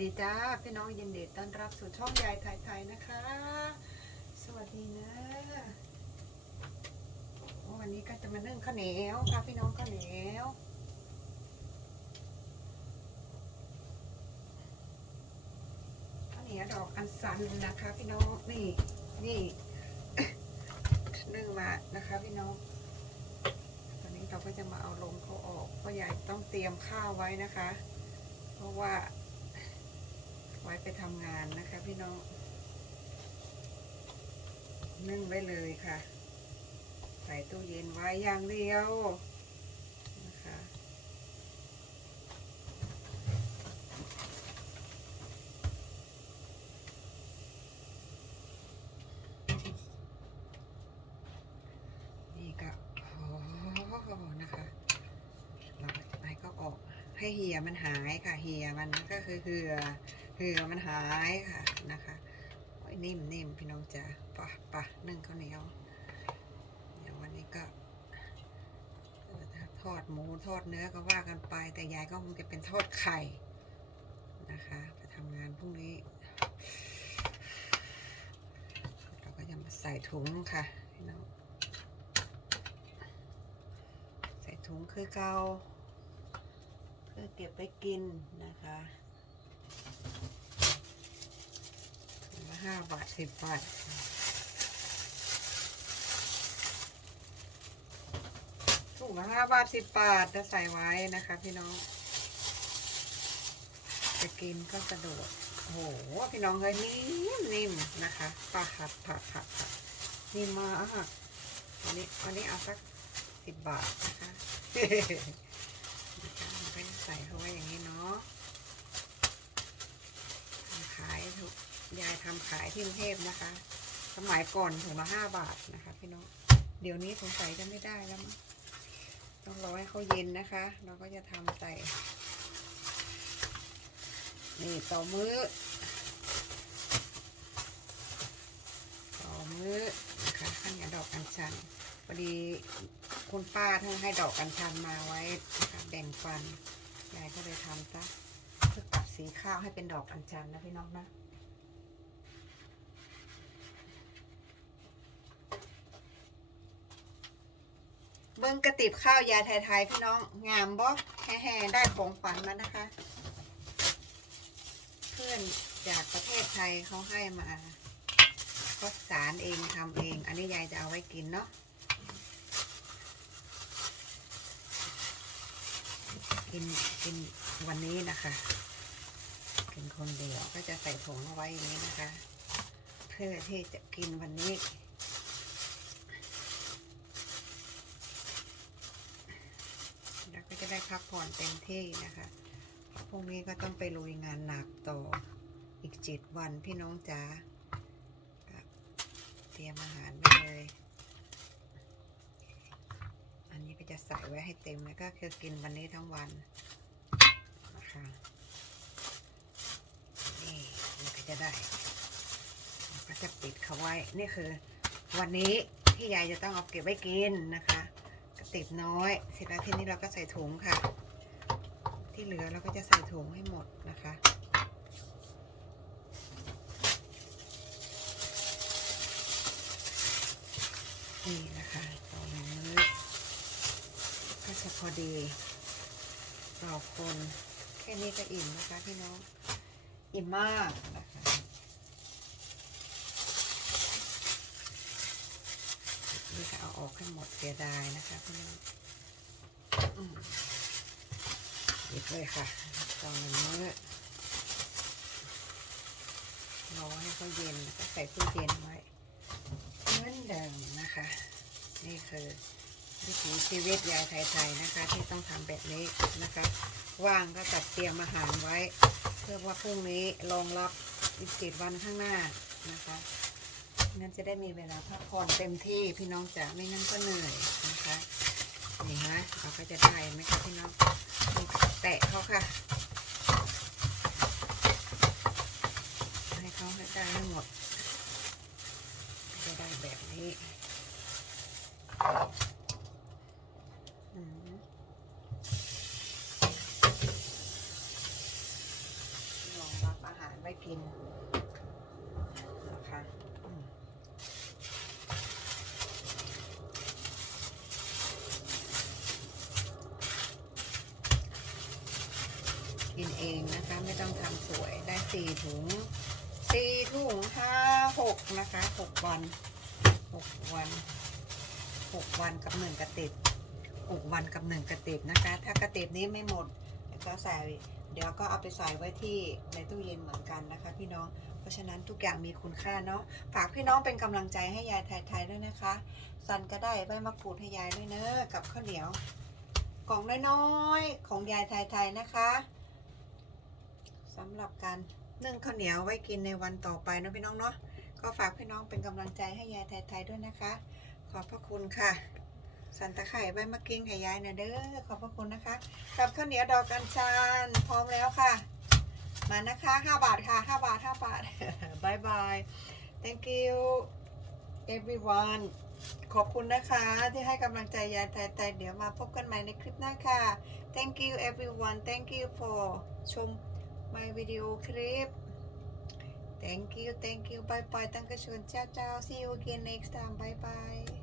ดีจ้าพี่น้องยินดีต้อนรับสู่ช่องยายไทยไทยนะคะ สวัสดีนะวันนี้ก็จะมานึ่งข้าวเหนียวค่ะพี่น้องข้าวเหนียวข้าวเหนียวดอกอัญชันนะคะ พี่น้องนี่นี่นึ่งมานะคะพี่น้องตอนนี้เราก็จะมาเอาลมเขาออกเพราะยายต้องเตรียมข้าวไว้นะคะ เพราะว่า ว้ไปทำงานนะคะพี่น้อง นึ่งไว้เลยค่ะ ใส่ตู้เย็นไว้อย่างเดียวนะคะนี่ก็โอ้นะคะ เราไปก็ออก ให้เหี่ยมันหายค่ะ เหี่ยมันก็คือเหือเหือมันหายค่ะนะคะนิ่มนิ่มพี่น้องจ๋าปะปะนึ่งข้าวเหนียวเดี๋ยววันนี้ก็ทอดหมูทอดเนื้อก็ว่ากันไป แต่ยายก็คงจะเป็นทอดไข่นะคะไปทำงานพรุ่งนี้ เราก็จะมาใส่ถุงค่ะพี่น้องใส่ถุงคือเกา พื่อเก็บไปกินนะคะถุงละห้าบาทสิบบาทถุงละห้าบาทสิบบาทจะใส่ไว้นะคะพี่น้อง จะกินก็สะดวกโอ้โหพี่น้องเลยนิ่มนิ่มนะคะปะผัดผัดผัดผัดนิ่มมากวันนี้วันนี้เอาสักสิบบาทนะคะ ส่เข้าไว้อย่างนี้เนาะทำขายยายทำขายที่กรุงเทพนะคะ สมัยก่อนถุงละห้าบาทนะคะพี่น้อง เดี๋ยวนี้สงสัยจะไม่ได้แล้วมั้งต้องรอให้เขาเย็นนะคะ เราก็จะทำใส่ นี่ต่อมือ้อ ต่อมือ้อนะคะข้าวเหนียวดอกอัญชันพอดีคุณป้าท่านให้ดอกกัญชันมาไว้นะคะแบ่งปัน ยายก็เลยทำซะเพื่อตัดสีข้าวให้เป็นดอกกัญชันนะพี่น้องนะเบิ้งกระติบข้าวยายไทยๆพี่น้องงามบ่แห่ๆได้ของขวัญมานะคะ เพื่อนจากประเทศไทยเขาให้มาก็สารเองทำเอง อันนี้ยายจะเอาไว้กินเนาะ กินกินวันนี้นะคะกินคนเดียวก็จะใส่ถุงเอาไว้อย่างนี้นะคะ เพื่อที่จะกินวันนี้แล้วก็จะได้พักผ่อนเต็มที่นะคะพรุ่งนี้ก็ต้องไปลุยงานหนักต่ออีกจ็ดวันพี่น้องจ๋าเตรียมอาหารไว้เลย อันนี้ก็ จะใส่ไว้ให้เต็มแล้วก็คือกินวันนี้ทั้งวันนะคะนี่มันก็จะได้ก็จะปิดเขาไว้นี่คือ วันนี้ที่ยายจะต้องเอาเก็บไว้กินนะคะกระติบน้อย เสร็จแล้วทีนี้เราก็ใส่ถุงค่ะ ที่เหลือเราก็จะใส่ถุงให้หมดนะคะนี่นะคะ จะพอดีเราคนแค่นี้ก็อิ่มนะคะพี่น้อง อิ่มมากนะคะนี่ก็เอาออกให้หมดเสียดายนะคะพี่น้องอืมหยิบเลยค่ะตอนนี้มื้อรอให้เขาเย็นแล้วก็ใส่ตู้เย็นไว้เหมือนเดิมนะคะ นี่คือ วิถีชีวิตยายไทยๆนะคะ ที่ต้องทำแบบนี้นะคะว่างก็จัดเตรียมอาหารไว้ เพื่อว่าพรุ่งนี้รองรับอีกเจ็ดวันข้างหน้านะคะงั้นจะได้มีเวลาพักผ่อนเต็มที่พี่น้องจ๋าไม่งั้นก็เหนื่อยนะคะนี่ฮะเราก็จะได้ไหมคะพี่น้องแตะเขาค่ะ ให้เขาให้ได้ให้หมดจะได้แบบนี้อืมรองรับ ว้กินนะคะกินเองนะคะ ไม่ต้องทำสวยได้สี่ถุงสี่ถุงห้าหกนะคะหกวันหกวันหกวันกับหนึ่งกระติบหกวันกับหนึ่งกระติบนะคะ ถ้ากระติบนี้ไม่หมดก็ใส่ เดี๋ยวก็เอาไปใส่ไว้ที่ในตู้เย็นเหมือนกันนะคะพี่น้อง เพราะฉะนั้นทุกอย่างมีคุณค่าเนาะ ฝากพี่น้องเป็นกำลังใจให้ยายไทยๆด้วยนะคะ สันก็ได้ใบมะกรูดให้ยายด้วยเนอะกับข้าวเหนียวกล่องน้อยๆของยายไทยๆนะคะสำหรับการนึ่งข้าวเหนียวไว้กินในวันต่อไปนอะพี่น้องเนาะ ก็ฝากพี่น้องเป็นกำลังใจให้ยายไทยๆด้วยนะคะ ขอบพระคุณค่ะ สันตะไคร่ใบมะกิ้งให้ยายนะเด้อขอบพระคุณนะคะกับข้าวเหนียวดอกกัญชานพร้อมแล้วค่ะ มานะคะ5บาทค่ะ5บาท5บาทบายบาย thank you everyone ขอบคุณนะคะที่ให้กำลังใจยายไทยๆเดี๋ยวมาพบกันใหม่ในคลิปหน้าค่ะ thank you everyone thank you for ชม my video คลิป thank you thank you bye bye ตั้งกระชวนเจ้าเจ้า see you again next time bye bye